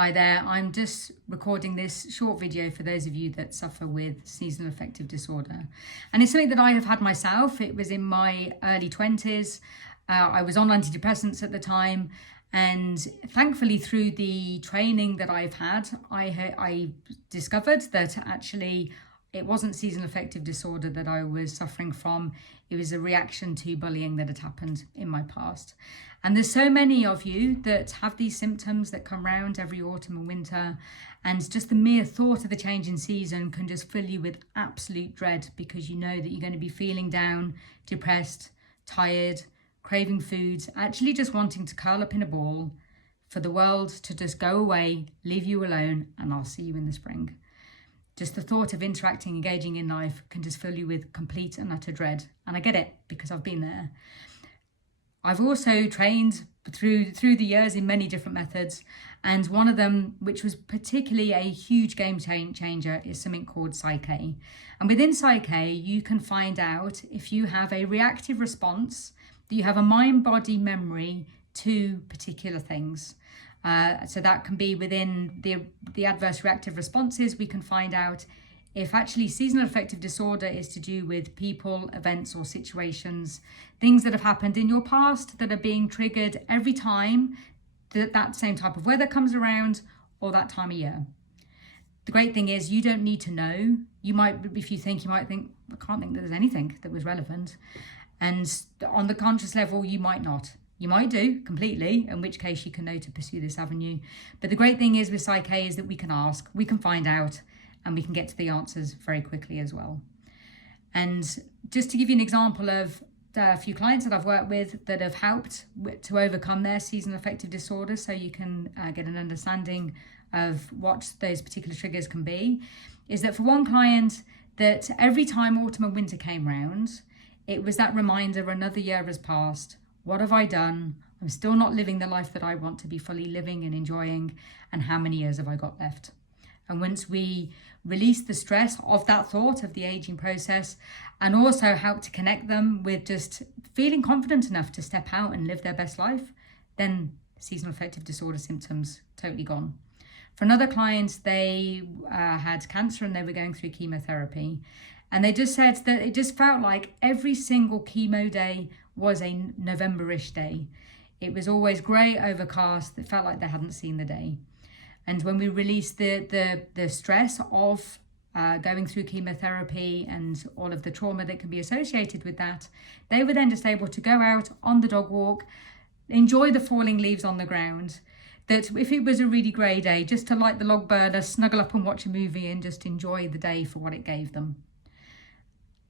Hi there, I'm just recording this short video for those of you that suffer with seasonal affective disorder. And it's something that I have had myself. It was in my early 20s. I was on antidepressants at the time. And thankfully, through the training that I've had, I discovered that actually it wasn't seasonal affective disorder that I was suffering from. It was a reaction to bullying that had happened in my past. And there's so many of you that have these symptoms that come round every autumn and winter. And just the mere thought of the change in season can just fill you with absolute dread, because you know that you're going to be feeling down, depressed, tired, craving foods, actually just wanting to curl up in a ball for the world to just go away, leave you alone, and I'll see you in the spring. Just the thought of interacting, engaging in life can just fill you with complete and utter dread. And I get it, because I've been there. I've also trained through the years in many different methods. And one of them, which was particularly a huge game changer, is something called PSYCH-K. And within PSYCH-K, you can find out if you have a reactive response, that you have a mind-body memory to particular things. So that can be within the adverse reactive responses. We can find out if actually seasonal affective disorder is to do with people, events, or situations, things that have happened in your past that are being triggered every time that same type of weather comes around or that time of year. The great thing is you don't need to know. You might, if you think, I can't think that there's anything that was relevant. And on the conscious level, you might not. You might do completely, in which case you can know to pursue this avenue. But the great thing is with PSYCH-K is that we can ask, we can find out, and we can get to the answers very quickly as well. And just to give you an example of a few clients that I've worked with that have helped to overcome their seasonal affective disorder, so you can get an understanding of what those particular triggers can be, is that for one client, that every time autumn and winter came round, it was that reminder, another year has passed. What have I done? I'm still not living the life that I want to be fully living and enjoying. And how many years have I got left? And once we release the stress of that thought of the aging process, and also help to connect them with just feeling confident enough to step out and live their best life, then seasonal affective disorder symptoms totally gone. For another client, they had cancer and they were going through chemotherapy. And they just said that it just felt like every single chemo day was a November-ish day. It was always grey, overcast. It felt like they hadn't seen the day. And when we released the stress of going through chemotherapy and all of the trauma that can be associated with that, they were then just able to go out on the dog walk, enjoy the falling leaves on the ground. That if it was a really grey day, just to light the log burner, snuggle up and watch a movie and just enjoy the day for what it gave them.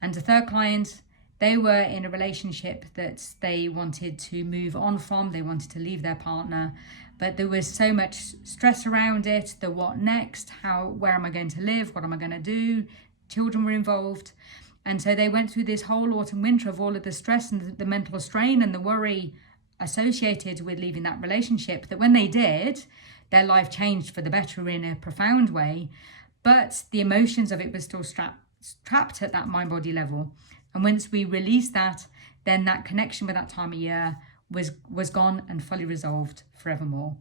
And a third client, they were in a relationship that they wanted to move on from. They wanted to leave their partner, but there was so much stress around it. The what next? Where am I going to live? What am I going to do? Children were involved. And so they went through this whole autumn winter of all of the stress and the mental strain and the worry associated with leaving that relationship, that when they did, their life changed for the better in a profound way. But the emotions of it were still trapped at that mind-body level. And once we released that, then that connection with that time of year was gone and fully resolved forevermore.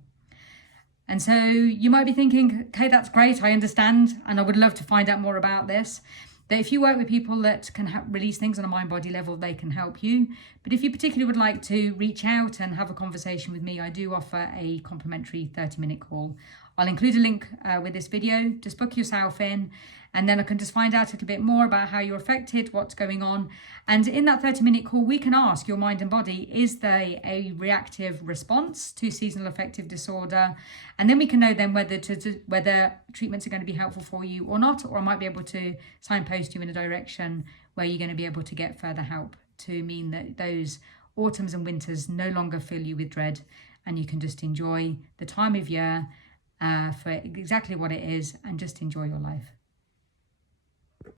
And so you might be thinking, okay, that's great, I understand, and I would love to find out more about this. That if you work with people that can release things on a mind-body level, they can help you. But if you particularly would like to reach out and have a conversation with me, I do offer a complimentary 30-minute call. I'll include a link with this video. Just book yourself in, and then I can just find out a little bit more about how you're affected, what's going on. And in that 30-minute call, we can ask your mind and body, is there a reactive response to seasonal affective disorder? And then we can know then whether treatments are going to be helpful for you or not, or I might be able to signpost you in a direction where you're going to be able to get further help, to mean that those autumns and winters no longer fill you with dread, and you can just enjoy the time of year for exactly what it is and just enjoy your life.